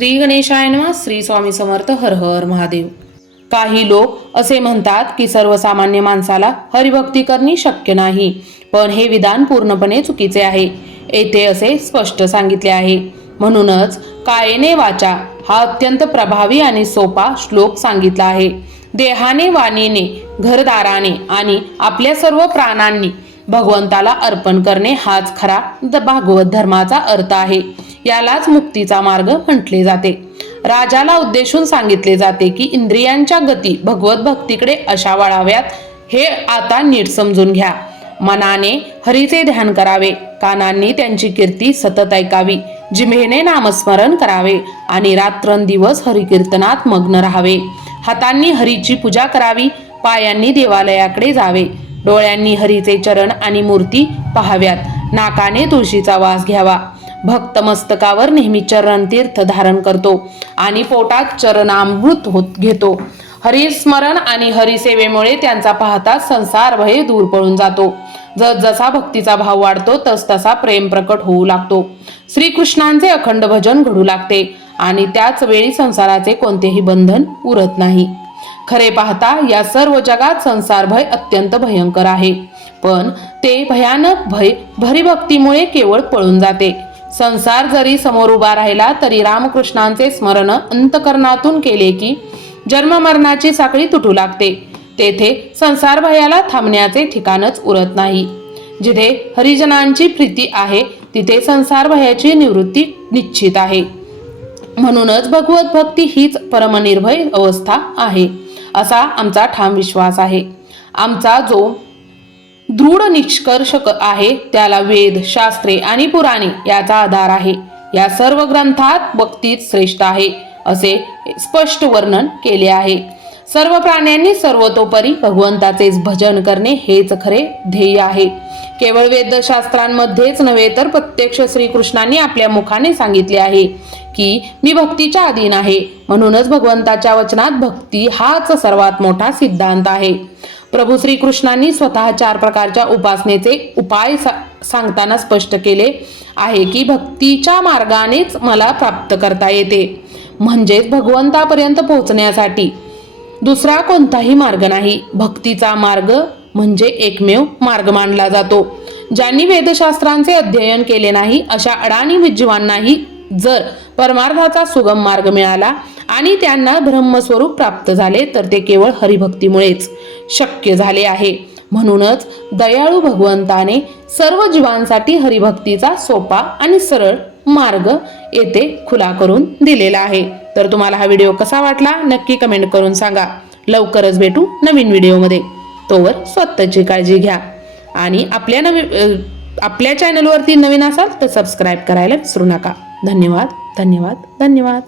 श्री गणेशाय नमः. श्री स्वामी समर्थ. हर हर महादेव. काही लोक असे म्हणतात की सर्वसामान्य माणसाला हरिभक्ती करणे शक्य नाही, पण हे विधान पूर्णपणे चुकीचे आहे. येथे असे स्पष्ट सांगितले आहे. म्हणूनच कायेने वाचा हा अत्यंत प्रभावी आणि सोपा श्लोक सांगितला आहे. देहाने, वाणीने, घरदाराने आणि आपल्या सर्व प्राणांनी भगवंताला अर्पण करणे हाच खरा भागवत धर्माचा अर्थ आहे. यालाच मुक्तीचा मार्ग म्हटले जाते. राजाला उद्देशून सांगितले जाते की इंद्रियांच्या गती भगवत भक्तीकडे अशा वळाव्यात, हे आता नीट समजून घ्या. मनाने हरीचे ध्यान करावे, कानांनी त्यांची कीर्ती सतत ऐकावी, जिभेने नामस्मरण करावे आणि रात्रंदिवस हरिकीर्तनात मग्न राहावे. हातांनी हरीची पूजा करावी, पायांनी देवालयाकडे जावे, डोळ्यांनी हरीचे चरण आणि मूर्ती पाहाव्यात, नाकाने तुळशीचा वास घ्यावा. भक्त मस्तकावर नेहमी चरण तीर्थ धारण करतो आणि पोटात चरणामृत घेतो. हरिस्मरण आणि हरिसेवेमुळे त्यांचा पाहता संसार भय दूर पळून जातो. जसा भक्तीचा भाव वाढतो तसा प्रेम प्रकट होऊ लागतो. श्रीकृष्णांचे अखंड भजन घडू लागते आणि त्याच वेळी संसाराचे कोणतेही बंधन उरत नाही. खरे पाहता या सर्व जगात संसार भय अत्यंत भयंकर आहे, पण ते भयानक भय हरिभक्तीमुळे केवळ पळून जाते. संसार जरी समोर उभा राहिला तरी रामकृष्णांचे स्मरण अंतकरणातून केले की जन्म मरणाची साखळी तुटू लागते. तेथे संसार भयाला थांबण्याचे ठिकाणच उरत नाही. जिथे हरिजनांची प्रीती आहे तिथे संसार भयाची निवृत्ती निश्चित आहे. म्हणूनच भगवत भक्ती हीच परमनिर्भय अवस्था आहे असा आमचा ठाम विश्वास आहे. आमचा जो दृढ निष्कर्ष आहे त्याला वेद, शास्त्रे आणि पुराणे याचा आधार आहे. या सर्व ग्रंथात भक्तीच श्रेष्ठ आहे असे स्पष्ट वर्णन केले आहे. सर्व प्राण्यांनी सर्वतोपरी भगवंताचेच भजन करणे हेच खरे ध्येय आहे. केवळ वेदशास्त्रांमध्येच नव्हे तर प्रत्यक्ष श्रीकृष्णांनी आपल्या मुखाने सांगितले आहे की मी भक्तीच्या अधीन आहे. म्हणूनच भगवंताच्या वचनात भक्ती हाच सर्वात मोठा सिद्धांत आहे. प्रभू श्रीकृष्णांनी स्वतः 4 प्रकारच्या उपासनेचे उपाय सांगताना स्पष्ट केले आहे की भक्तीच्या मार्गानेच मला प्राप्त करता येते. म्हणजेच भगवंतापर्यंत पोहोचण्यासाठी दुसरा कोणताही मार्ग नाही. भक्तीचा मार्ग म्हणजे एकमेव मार्ग मानला जातो. ज्यांनी वेदशास्त्रांचे अध्ययन केले नाही अशा अडाणी विद्वानांनाही जर परमार्थाचा सुगम मार्ग मिळाला आणि त्यांना ब्रह्मस्वरूप प्राप्त झाले तर ते केवळ हरिभक्तीमुळेच शक्य झाले आहे. म्हणूनच दयाळू भगवंताने सर्व जीवांसाठी हरिभक्तीचा सोपा आणि सरळ मार्ग येथे खुला करून दिलेला आहे. तर तुम्हाला हा व्हिडिओ कसा वाटला नक्की कमेंट करून सांगा. लवकरच भेटू नवीन व्हिडिओमध्ये. तोवर स्वतःची काळजी घ्या आणि आपल्या चॅनलवरती नवीन असाल तर सबस्क्राईब करायला विसरू नका. धन्यवाद धन्यवाद धन्यवाद.